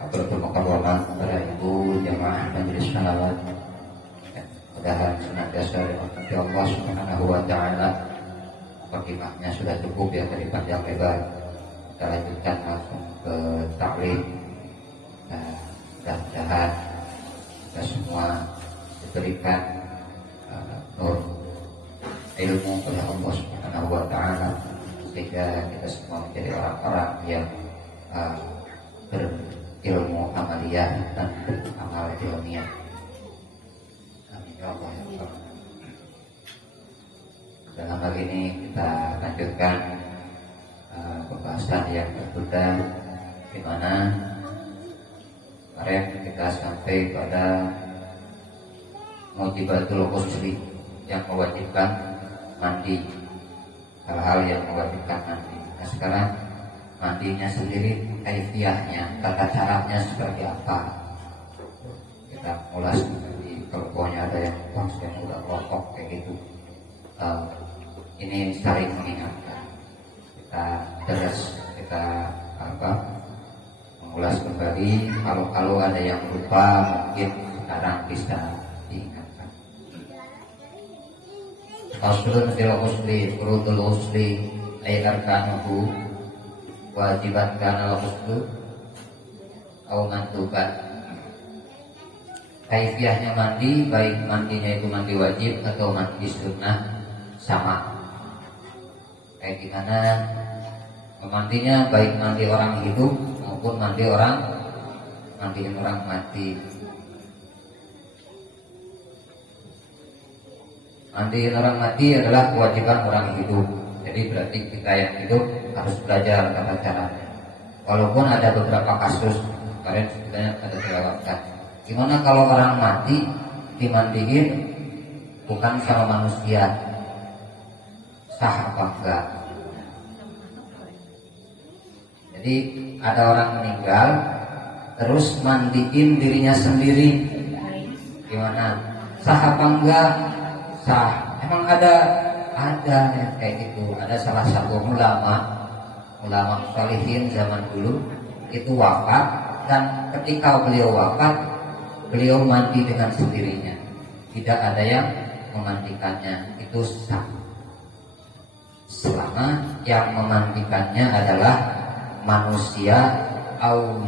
Bermakam para ibu jamaah majelis salawat, mudah-mudahan senantiasa dirahmati Allah Subhanahu wa taala. Pakimahnya sudah cukup ya dari panjang lebar. Kita lanjutkan langsung ke taklim. Mudah-mudahan kita semua diberikan nur ilmu oleh Allah Subhanahu wa taala sehingga kita semua menjadi orang-orang yang berilmu amaliyah dan amal ilmiah. Amin ya Allah ya Rabbal alamin. Dalam hal ini kita lanjutkan pembahasan yang berbeda, di mana kemarin kita sampai pada mujibatul ghusli yang mewajibkan mandi, hal-hal yang mewajibkan mandi. Nah sekarang mandinya sendiri, kaifiyahnya, tata caranya seperti apa, kita ulas. Di kelompoknya ada yang yang udah rokok kayak gitu. Ini saling mengingatkan, kita terus kita mengulas kembali. Kalau ada yang lupa mungkin sekarang bisa diingatkan. Faslun fil ghusli, furudul ghusli ay arkanuhu, wajibat kana al-ghuslu au manduban. Kaifiyahnya mandi, baik mandinya itu mandi wajib atau mandi sunnah, sama. Kayak gimana memandinya, baik mandi orang hidup maupun mandi orang mati. Mandiin orang mati adalah kewajiban orang hidup. Jadi berarti kita yang hidup harus belajar tata caranya. Walaupun ada beberapa kasus kemarin sebenarnya ada dilewatkan. Gimana kalau orang mati dimandiin bukan sama manusia, sah apa enggak? Jadi ada orang meninggal terus mandiin dirinya sendiri, gimana? Sah apa enggak? Sah. Emang ada yang kayak gitu. Ada salah satu ulama sholihin zaman dulu itu wafat, dan ketika beliau wafat beliau mandi dengan sendirinya, tidak ada yang memandikannya. Itu sah selama yang memandikannya adalah manusia atau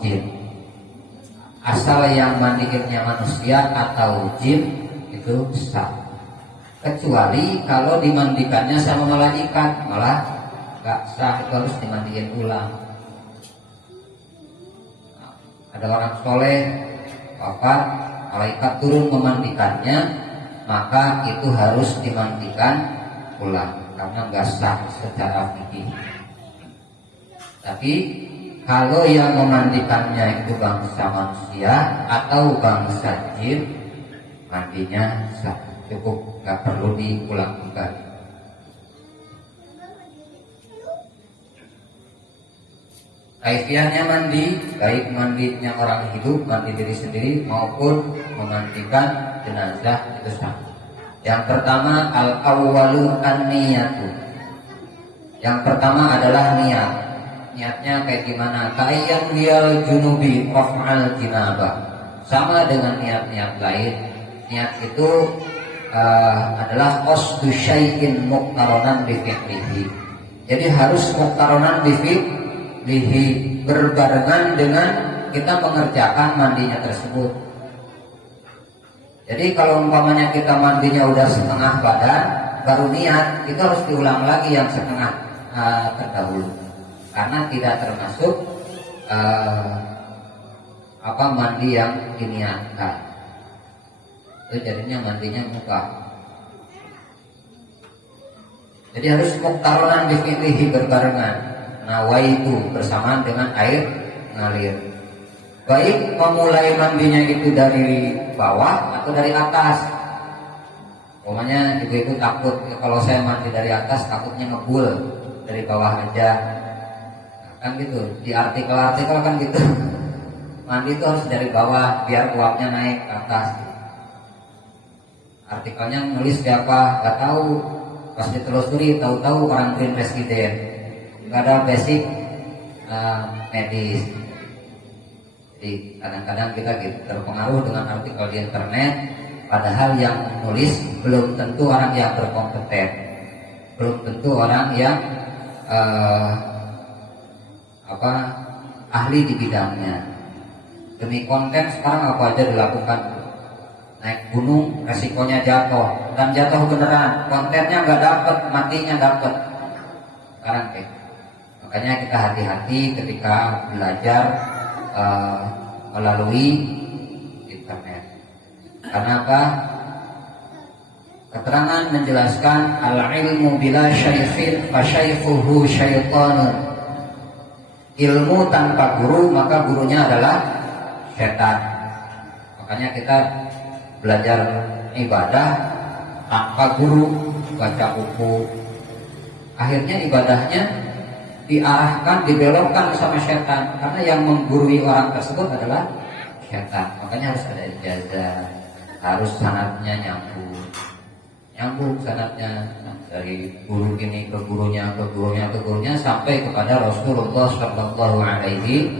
jin. Asal yang mandikannya manusia atau jin itu sah. Kecuali kalau dimandikannya sama malaikat, malah gak sah, itu harus dimandikan ulang. Ada orang soleh wafat, malaikat turun memandikannya, maka itu harus dimandikan ulang karena gak sah secara fikih. Tapi kalau yang memandikannya itu bangsa manusia atau bangsa jin, mandinya sah, cukup, gak perlu diulang kembali. Kaifiyahnya mandi, baik mandinya orang hidup, mandi diri sendiri maupun memandikan jenazah, itu sah. Yang pertama al-awwalu an-niyatu. Yang pertama adalah niat. Niatnya kayak gimana? Ka'ayyam liyal junubi raf'al jinabah. Sama dengan niat-niat lain. Niat itu adalah qasdu syai'in muqtaronan bi fi'lihi. Jadi harus muqtaronan bi fi'lihi, berbarengan dengan kita mengerjakan mandinya tersebut. Jadi kalau umpamanya kita mandinya udah setengah badan baru niat, itu harus diulang lagi yang setengah terdahulu, karena tidak termasuk mandi yang diniatkan. Itu jadinya mandinya mubah. Jadi harus muqtaronan bi fi'lihi, berbarengan. Nawaitu bersamaan dengan air ngalir. Baik memulai mandinya itu dari bawah atau dari atas. Pokoknya ibu-ibu takut kalau saya mandi dari atas takutnya ngebul, dari bawah aja. Nah, kan gitu. Di artikel-artikel kan gitu. Mandi itu harus dari bawah biar uapnya naik ke atas. Artikelnya nulis siapa? Gak tahu. Pas ditelusuri tahu-tahu orang Green Presbyterian. Gak ada basic medis. Jadi kadang-kadang kita gitu, terpengaruh dengan artikel di internet, padahal yang menulis belum tentu orang yang berkompeten, belum tentu orang yang ahli di bidangnya. Demi konten sekarang apa aja dilakukan. Naik gunung resikonya jatuh, dan jatuh beneran, kontennya nggak dapet, matinya dapet. Sekarang makanya kita hati-hati ketika belajar melalui internet. Karena apa? Keterangan menjelaskan al-ilmu bila syaikhin fa syaikhuhu syaitanun. Ilmu tanpa guru maka gurunya adalah setan. Makanya kita belajar ibadah tanpa guru, baca buku, akhirnya ibadahnya diarahkan, dibelokkan sama setan, karena yang menggurui orang tersebut adalah setan. Makanya harus ada ijazah, harus sanadnya nyambung sanadnya dari guru ini ke gurunya, ke gurunya, ke gurunya sampai kepada Rasulullah Shallallahu Alaihi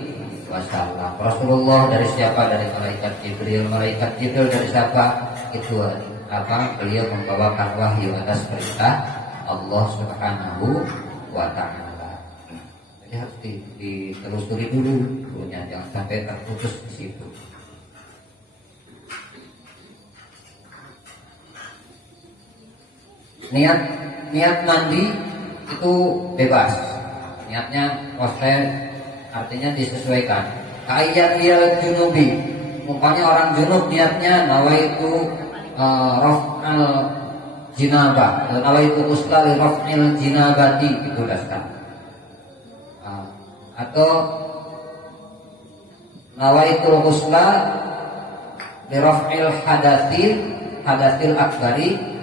Wasallam. Rasulullah dari siapa? Dari malaikat Jibril. Malaikat Jibril dari siapa? Itu beliau membawakan wahyu atas perintah Allah Subhanahu wa Ta'ala. Jadi harus ditelusuri dulu gurunya, jangan sampai terputus di situ. Niat mandi itu bebas. Niatnya proses, artinya disesuaikan. Kayak dia junubi, umpamanya orang junub niatnya nawaitu raf'al jinabah, nawaitu usla li raf'il jinabati, itu dasar. Atau nawaitu usla li raf'il hadatil akbari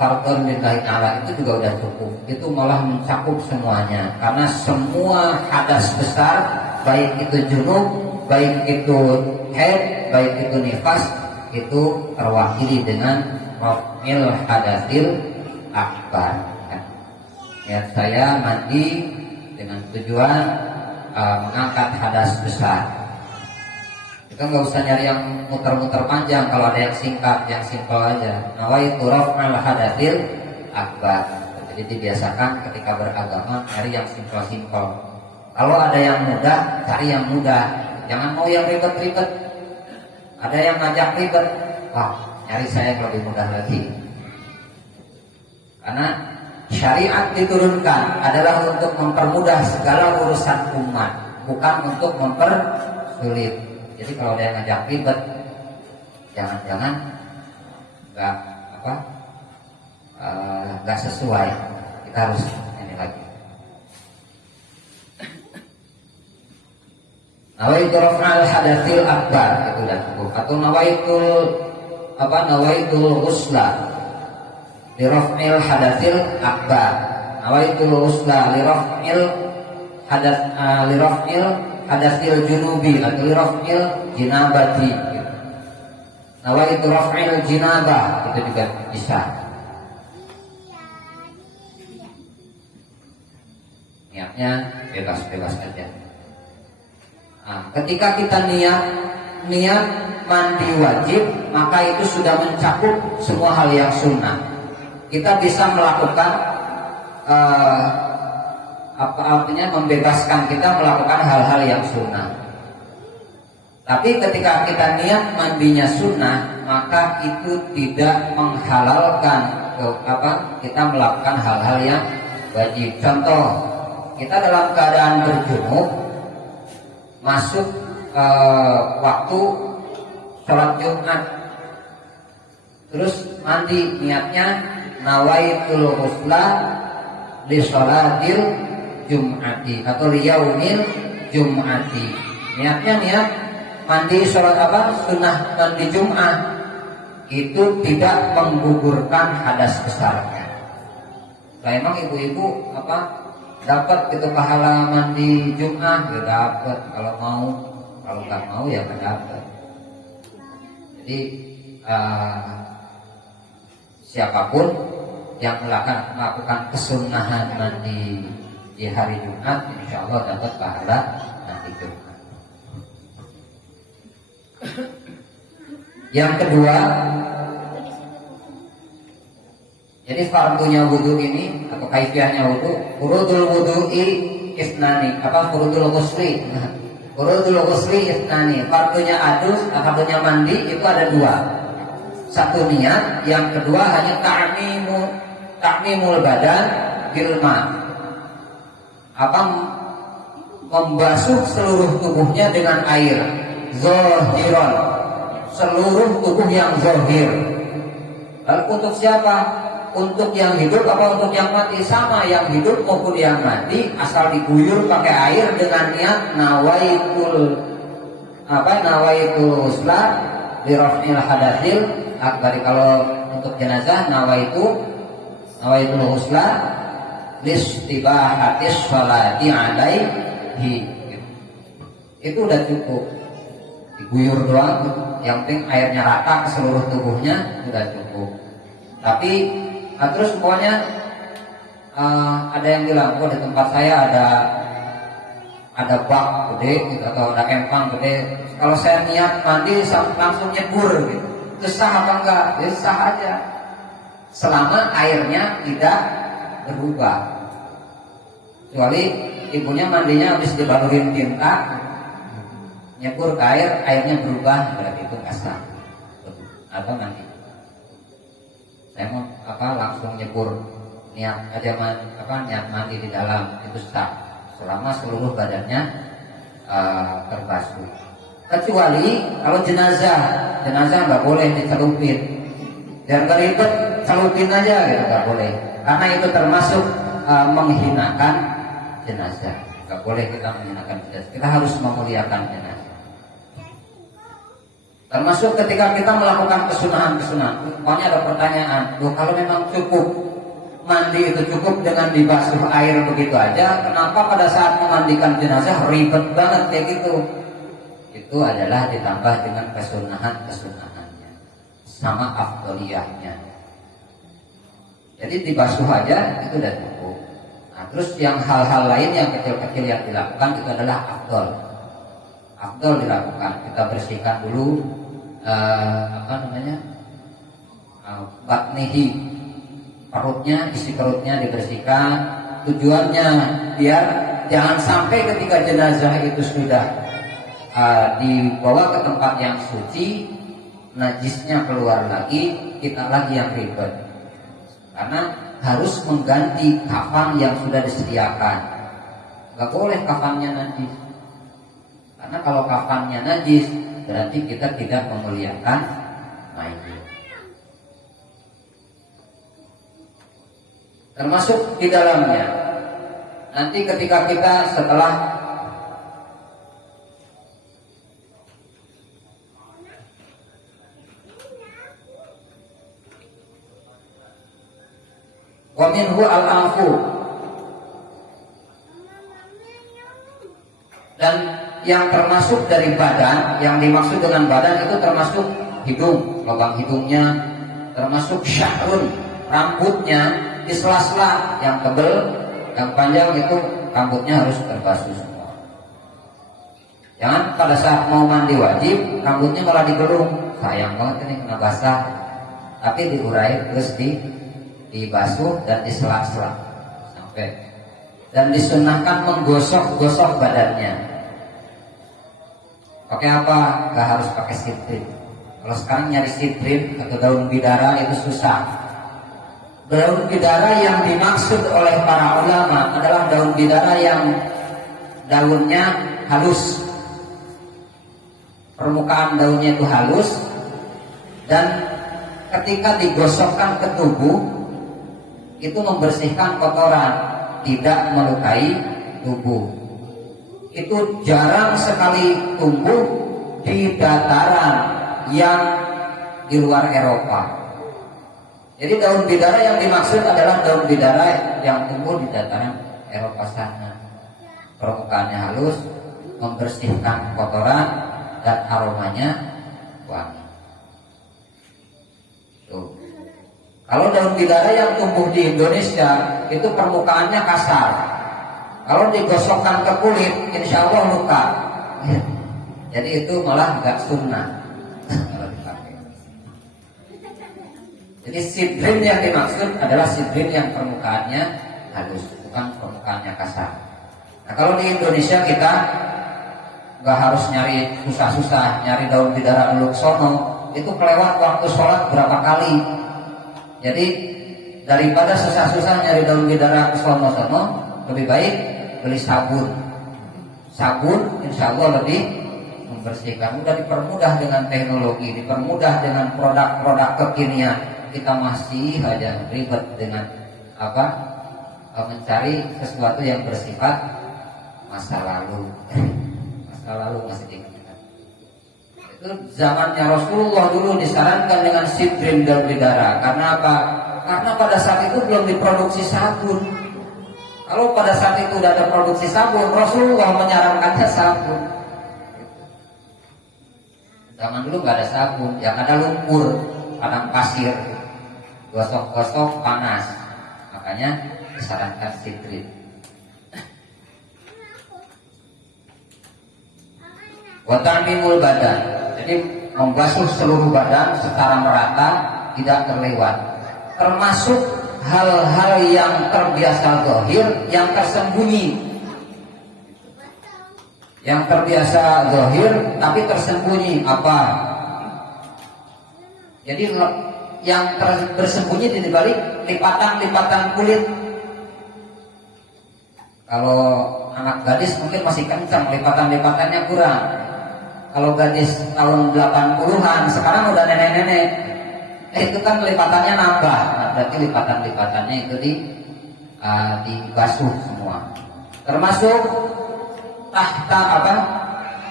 fardhon lillahi ta'ala, itu juga udah cukup. Itu malah mencakup semuanya, karena semua hadas besar, baik itu junub, baik itu haid, baik itu nifas, itu terwakili dengan raf'il hadasil akbar. Niat saya mandi dengan tujuan mengangkat hadas besar. Kita nggak usah nyari yang muter-muter panjang. Kalau ada yang singkat, yang simpel aja. Nawaitu raf'al hadasil akbar. Jadi dibiasakan ketika beragama nyari yang simpel-simpel. Kalau ada yang mudah, cari yang mudah. Jangan mau yang ribet-ribet. Ada yang ngajak ribet, wah nyari saya yang lebih mudah lagi. Karena syariat diturunkan adalah untuk mempermudah segala urusan umat, bukan untuk mempersulit. Jadi kalau ada yang ngajak ribet, jangan-jangan nggak sesuai. Kita harus ini lagi. Nawaitu raf'al hadatsil akbar, itu udah cukup. Atau nawaitul ghusla li raf'il hadatsil akbar. Nawaitul ghusla li raf'il hadasil junubi atau li raf'il jinabati. Nawaitu raf'il jinabah, itu juga bisa. Niatnya bebas-bebas aja. Nah, ketika kita niat mandi wajib, maka itu sudah mencakup semua hal yang sunnah. Kita bisa melakukan artinya membebaskan kita melakukan hal-hal yang sunnah. Tapi ketika kita niat mandinya sunnah, maka itu tidak menghalalkan kita melakukan hal-hal yang wajib. Contoh, kita dalam keadaan berjunub masuk waktu sholat Jumat, terus mandi, niatnya nawaitul ghusla li sholatil jum'ati atau li yaumil jum'ati. Niatnya niat mandi sholat sunnah mandi Jum'ah, itu tidak menggugurkan hadas besarnya. Nah, emang ibu-ibu dapat itu pahala mandi Jum'ah? Ya dapat kalau mau, kalau nggak mau ya nggak dapat. Jadi siapapun yang melakukan kesunahan mandi di hari Jumat, insya Allah dapat pahala nanti Jumat. Yang kedua, jadi fardunya wudu ini atau kaifiahnya wudu, furudul wudu'i isnani, furudul ghusli. Furudul ghusli isnani, fardunya adus, fardunya mandi itu ada dua. Satu niat, yang kedua hanya ta'mimul badan bilma. Membasuh seluruh tubuhnya dengan air. Zahiran, seluruh tubuh yang zahir. Lalu untuk siapa? Untuk yang hidup apa untuk yang mati? Sama, yang hidup maupun yang mati, asal diguyur pakai air dengan niat nawaitul uslah dirafnil hadatsil akbar. Kalau untuk jenazah nawaitul uslah listibahatis sholati alaihi. Itu udah cukup, diguyur doang, yang penting airnya rata ke seluruh tubuhnya udah cukup. Tapi terus pokoknya ada yang bilang, di tempat saya ada bak gede gitu, atau ada empang gede. Kalau saya niat mandi langsung nyebur gitu, itu sah apa enggak? Ya sah aja, selama airnya tidak berubah. Kecuali ibunya mandinya habis dibalurin tinta, nyebur ke air, airnya berubah, berarti itu nggak sah. Atau mandi saya mau langsung nyebur, niat aja niat mandi di dalam, itu sah selama seluruh badannya terbasuh. Kecuali kalau jenazah nggak boleh dicelupin, biar nggak ribet, celupin aja gitu, nggak boleh, karena itu termasuk menghinakan jenazah. Nggak boleh kita menghinakan jenazah, kita harus memuliakan jenazah. Termasuk ketika kita melakukan kesunahan-kesunahan. Pokoknya ada pertanyaan, kalau memang cukup mandi itu cukup dengan dibasuh air begitu aja, kenapa pada saat memandikan jenazah ribet banget kayak gitu? Itu adalah ditambah dengan kesunahan-kesunahannya sama afdoliyahnya. Jadi dibasuh aja itu udah cukup. Nah, terus yang hal-hal lain yang kecil-kecil yang dilakukan itu adalah afdol dilakukan. Kita bersihkan dulu batnihi, perutnya, isi perutnya dibersihkan. Tujuannya biar jangan sampai ketika jenazah itu sudah dibawa ke tempat yang suci, najisnya keluar lagi, kita lagi yang ribet. Karena harus mengganti kafan yang sudah disediakan. Gak boleh kafannya najis. Karena kalau kafannya najis, berarti kita tidak memuliakan mayit. Termasuk di dalamnya, nanti ketika kita setelah wa minhu al-afu, dan yang termasuk dari badan, yang dimaksud dengan badan itu termasuk hidung, lubang hidungnya, termasuk syahrun, rambutnya, di sela-sela yang tebal, yang panjang itu rambutnya harus terbasuh semua. Jangan pada saat mau mandi wajib rambutnya malah digelung, sayang banget ini kena basah. Tapi diurai terus dibasuh dan di sela-sela sampai, dan disunahkan menggosok-gosok badannya. Pakai apa? Gak harus pakai sitrin. Kalau sekarang nyari sitrin atau daun bidara itu susah. Daun bidara yang dimaksud oleh para ulama adalah daun bidara yang daunnya halus, permukaan daunnya itu halus, dan ketika digosokkan ke tubuh itu membersihkan kotoran, tidak melukai tubuh. Itu jarang sekali tumbuh di dataran yang di luar Eropa. Jadi daun bidara yang dimaksud adalah daun bidara yang tumbuh di dataran Eropa sana. Permukaannya halus, membersihkan kotoran, dan aromanya wangi. Tuh. Kalau daun bidara yang tumbuh di Indonesia itu permukaannya kasar, Kalau digosokkan ke kulit, insya Allah luka. Jadi itu malah nggak sunnah kalau dipakai. Jadi sidrin yang dimaksud adalah sidrin yang permukaannya halus, bukan permukaannya kasar. Nah kalau di Indonesia kita nggak harus nyari susah-susah, nyari daun bidara dulu sono, itu kelewat waktu sholat berapa kali. Jadi daripada susah-susah nyari daun bidara ke sono-sono, lebih baik beli sabun. Sabun insya Allah lebih membersihkan. Udah dipermudah dengan teknologi, dipermudah dengan produk-produk kekinian. Kita masih aja ribet dengan mencari sesuatu yang bersifat masa lalu. Lalu masih diingat. Itu zamannya Rasulullah dulu disarankan dengan sidrin daun bidara. Karena apa? Karena pada saat itu belum diproduksi sabun. Kalau pada saat itu sudah ada produksi sabun, Rasulullah menyarankannya sabun. Zaman dulu nggak ada sabun, yang ada lumpur, padang pasir, gosok-gosok panas. Makanya disarankan sidrin. Watamimul badan, jadi membasuh seluruh badan secara merata, tidak terlewat. Termasuk hal-hal yang terbiasa zahir, yang tersembunyi. Yang terbiasa zahir tapi tersembunyi apa? Jadi yang bersembunyi di balik lipatan-lipatan kulit. Kalau anak gadis mungkin masih kencang, lipatan-lipatannya kurang. Kalau gadis tahun 80-an, sekarang udah nenek-nenek, itu kan lipatannya nambah. Nah, berarti lipatan-lipatannya itu dibasuh semua. Termasuk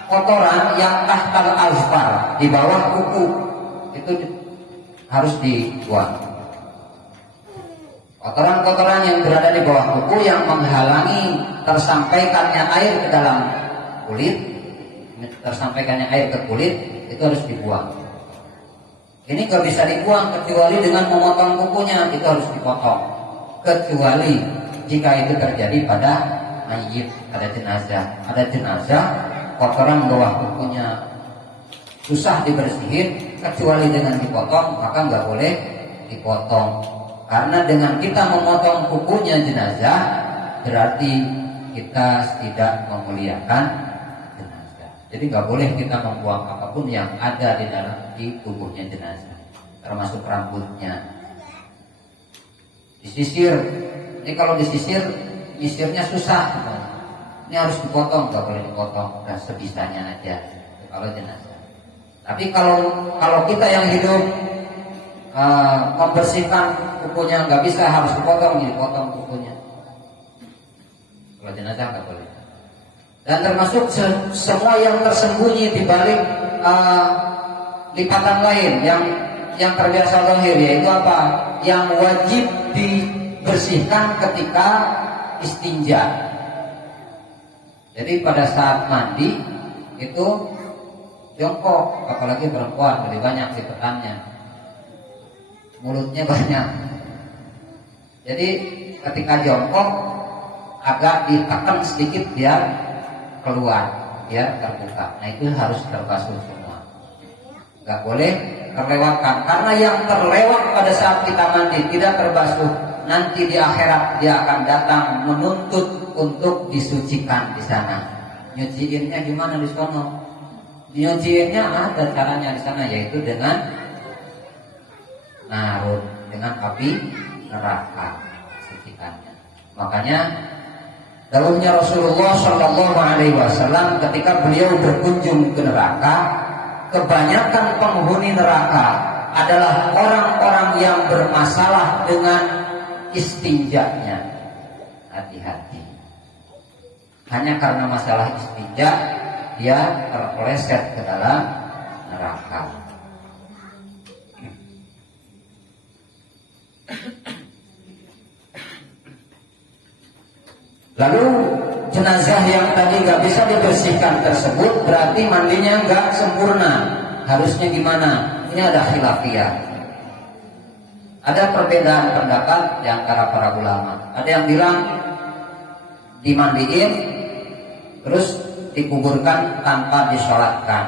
kotoran yang tahtal alfar, di bawah kuku, itu harus dibuang. Kotoran-kotoran yang berada di bawah kuku yang menghalangi tersampaikannya air ke dalam kulit, tersampaikannya air ke kulit, itu harus dibuang. Ini gak bisa dibuang kecuali dengan memotong kukunya, itu harus dipotong. Kecuali jika itu terjadi pada mayit, ada jenazah. Ada jenazah, kotoran bawah kukunya susah dibersihin, kecuali dengan dipotong, maka nggak boleh dipotong. Karena dengan kita memotong kukunya jenazah, berarti kita tidak memuliakan. Jadi nggak boleh kita membuang apapun yang ada di tubuhnya jenazah, termasuk rambutnya. Disisir, ini kalau disisir, nyisirnya susah. Ini harus dipotong, nggak boleh dipotong, udah sebisanya aja kalau jenazah. Tapi kalau kita yang hidup membersihkan kukunya nggak bisa, harus dipotong, dipotong kukunya. Kalau jenazah nggak boleh. Dan termasuk semua yang tersembunyi di balik lipatan lain yang terbiasa zahir, yaitu apa? Yang wajib dibersihkan ketika istinja. Jadi pada saat mandi itu jongkok, apalagi perempuan lebih banyak lipatannya, mulutnya banyak. Jadi ketika jongkok agak ditekan sedikit biar keluar, ya terbuka. Nah itu harus terbasuh semua, nggak boleh terlewatkan. Karena yang terlewat pada saat kita mandi tidak terbasuh, nanti di akhirat dia akan datang menuntut untuk disucikan di sana. Nyuciinnya gimana di sana? Nyuciinnya ada caranya di sana, yaitu dengan narun, dengan api neraka, sucikannya. Makanya dahulunya Rasulullah Shallallahu Alaihi Wasallam ketika beliau berkunjung ke neraka, kebanyakan penghuni neraka adalah orang-orang yang bermasalah dengan istinjanya. Hati-hati. Hanya karena masalah istinja, dia terpeleset ke dalam neraka. Lalu jenazah yang tadi nggak bisa dibersihkan tersebut berarti mandinya nggak sempurna. Harusnya gimana? Ini ada khilafiyah. Ada perbedaan pendapat di antara para ulama. Ada yang bilang dimandiin, terus dikuburkan tanpa disolatkan.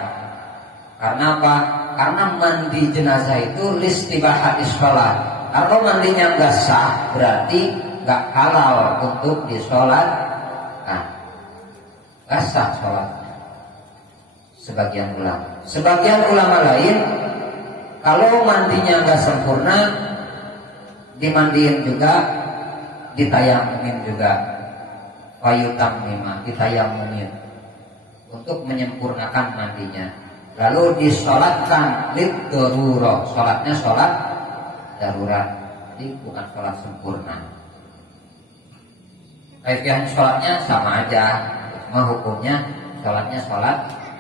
Karena apa? Karena mandi jenazah itu listibahatis sholat. Kalau mandinya nggak sah, berarti nggak halal untuk disolatkan. Nggak sah sholatnya. Sebagian ulama lain, kalau mandinya nggak sempurna, dimandiin juga, ditayamumin juga, fayutammima, ditayamumin untuk menyempurnakan mandinya. Lalu disolatkan lid darurah, sholatnya sholat darurat, jadi bukan sholat sempurna. Kaifiah sholatnya sama aja, cuma hukumnya sholatnya sholat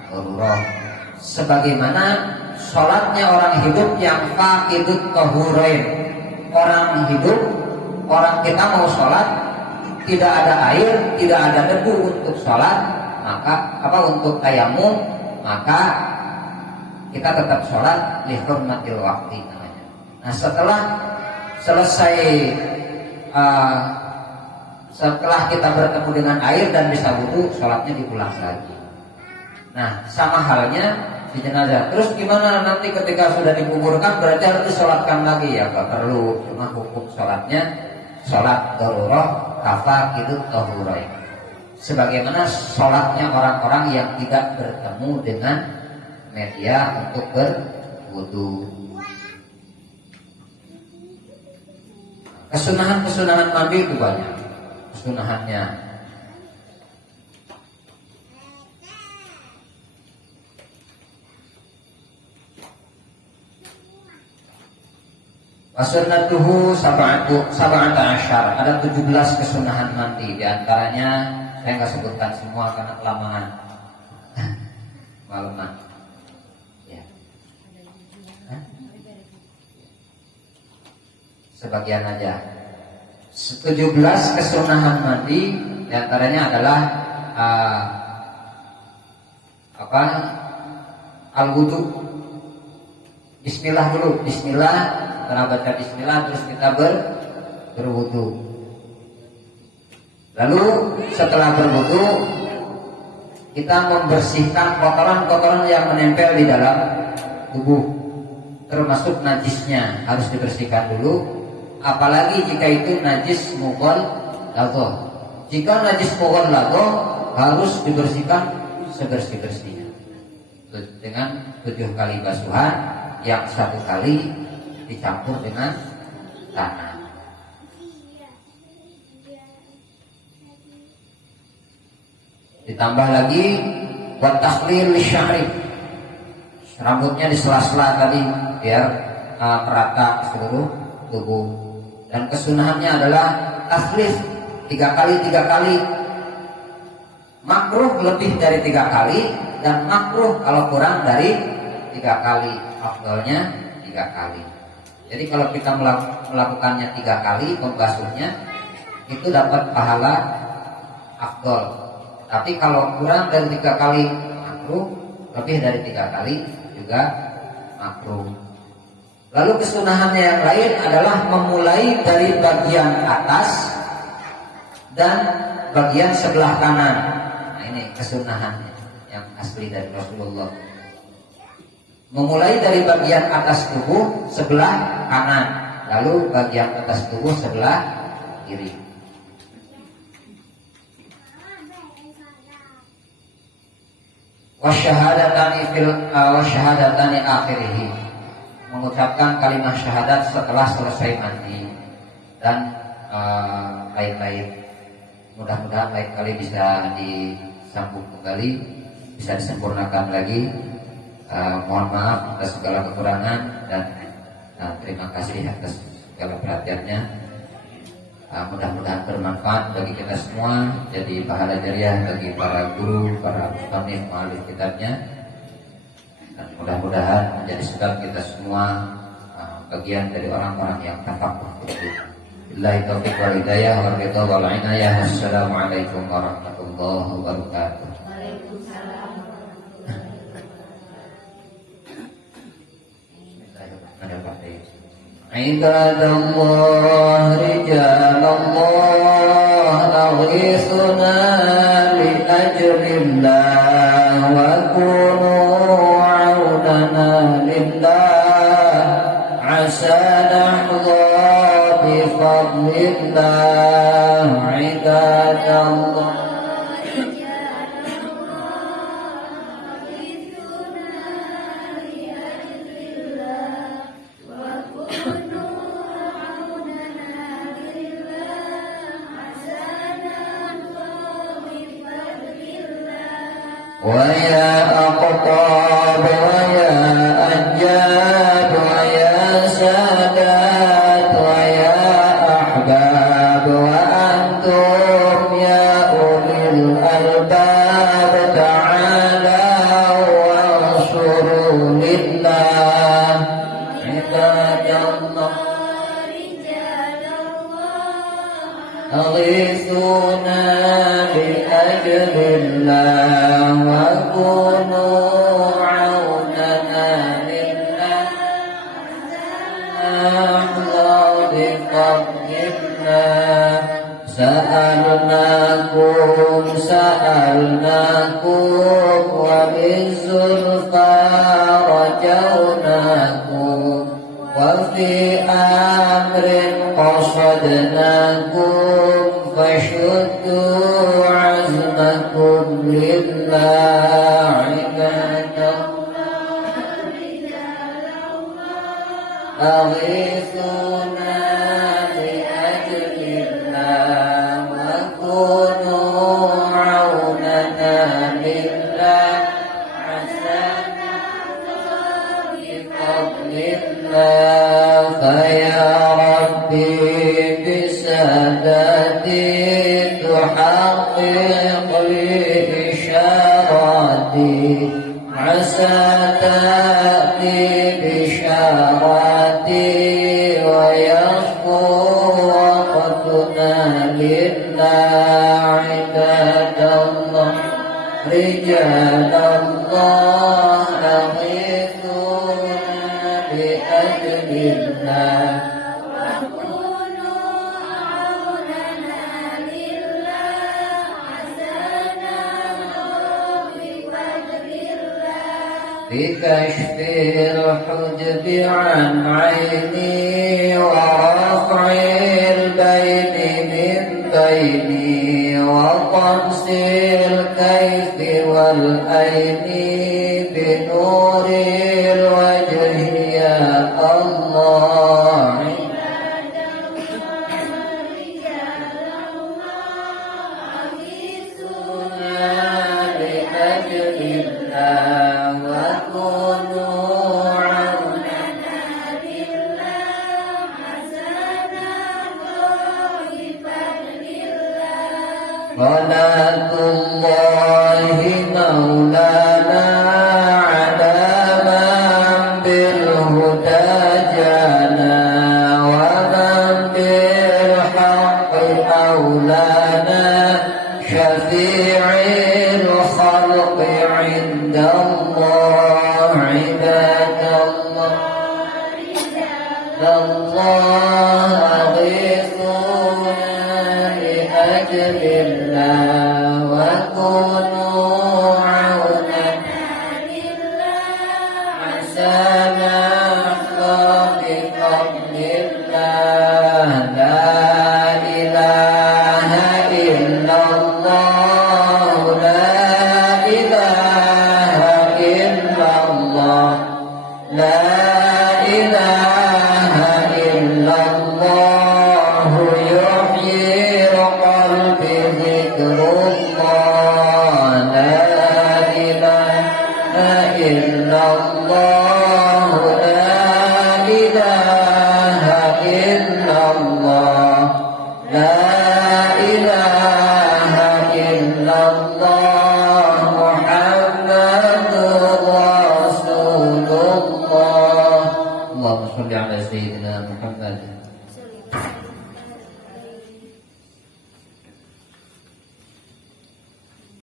darurat. Sebagaimana sholatnya orang hidup yang faqidut tahurain. Orang hidup, orang kita mau sholat, tidak ada air, tidak ada debu untuk sholat, maka untuk tayamum, maka kita tetap sholat li hurmatil waqti namanya. Nah, setelah selesai setelah kita bertemu dengan air dan bisa wudu, sholatnya diulang lagi. Nah, sama halnya di jenazah. Terus gimana nanti ketika sudah dikuburkan, berarti harus disolatkan lagi? Ya nggak perlu, cuma hukum sholatnya sholat darurah kafaqidut tahurain. Sebagaimana sholatnya orang-orang yang tidak bertemu dengan media untuk berwudu. Kesunahan mandi itu banyak. Kesunahannya wasunnatuhu sab'ata asyar. Ada 17 kesunahan mandi. Di antaranya saya nggak sebutkan semua karena kelamaan. Malaman. Sebagian aja. 17 kesunahan mandi, diantaranya adalah al-wudu. Bismillah dulu, bismillah, setelah baca bismillah terus kita berwudu. Lalu setelah berwudu kita membersihkan kotoran-kotoran yang menempel di dalam tubuh, termasuk najisnya harus dibersihkan dulu. Apalagi jika itu najis mughalladah. Jika najis mughalladah harus dibersihkan sebersih-bersihnya dengan 7 kali basuhan, yang 1 kali dicampur dengan tanah. Ditambah lagi buat takhlil lisya'ri, rambutnya di sela-sela tadi biar merata seluruh tubuh. Dan kesunahannya adalah taslif 3 kali. Makruh lebih dari 3 kali, dan makruh kalau kurang dari 3 kali. Afdalnya 3 kali. Jadi kalau kita melakukannya 3 kali membasuhnya, itu dapat pahala afdal. Tapi kalau kurang dari 3 kali makruh, lebih dari 3 kali juga makruh. Lalu kesunahannya yang lain adalah memulai dari bagian atas dan bagian sebelah kanan. Nah, ini kesunahannya yang asli dari Rasulullah. Memulai dari bagian atas tubuh sebelah kanan, lalu bagian atas tubuh sebelah kiri. Wasyahadatani akhirih, mengucapkan kalimat syahadat setelah selesai mandi, dan lain-lain. Mudah-mudahan lain kali bisa disambung kembali, bisa disempurnakan lagi. Mohon maaf atas segala kekurangan, dan terima kasih atas segala perhatiannya. Mudah-mudahan bermanfaat bagi kita semua, jadi pahala jariah bagi para guru, para mustamif, mu'alif kitabnya. Dan mudah-mudahan menjadi sebab kita semua bagian dari orang-orang yang tafaqquh. Billahi taufiq wal hidayah wal ridha wal inayah. Wassalamualaikum warahmatullahi wabarakatuh. Waalaikumsalam. Bismillahirrahmanirrahim. Ibadallah rijalallah, aghithuna بفضل الله عباد الله ويا أقطاب ويا أنجاد ويا سادات ويا أحباب وأنتم يا أولي الألباب تعالوا وانصروا لله عباد الله أغيثونا بأجل الله وكونوا عوننا لله نحظى بفضل الله سألناكم وبالزلفى رجوناكم وفي أمر قصدناكم فشدوا عزمكم لله عباد أغيثونا بأجل الله وكونوا عوننا لله عسى بفضل الله فيا ربي بسادتي تحقق لي إشاراتي عسى تأتي بشاراتي ويصفو وقتنا لله عباد الله رجال الله أغيثونا بأجل الله بكشف الحجب عن عيني ورفع البين من بيني وطمس الكيف والأين بنور الوجه يا الله لأجل الله صلاة الله مولانا على من بالهدى جانا ومن بالحق مولانا شفيع الخلق عند الله عباد الله أغيثونا لأجل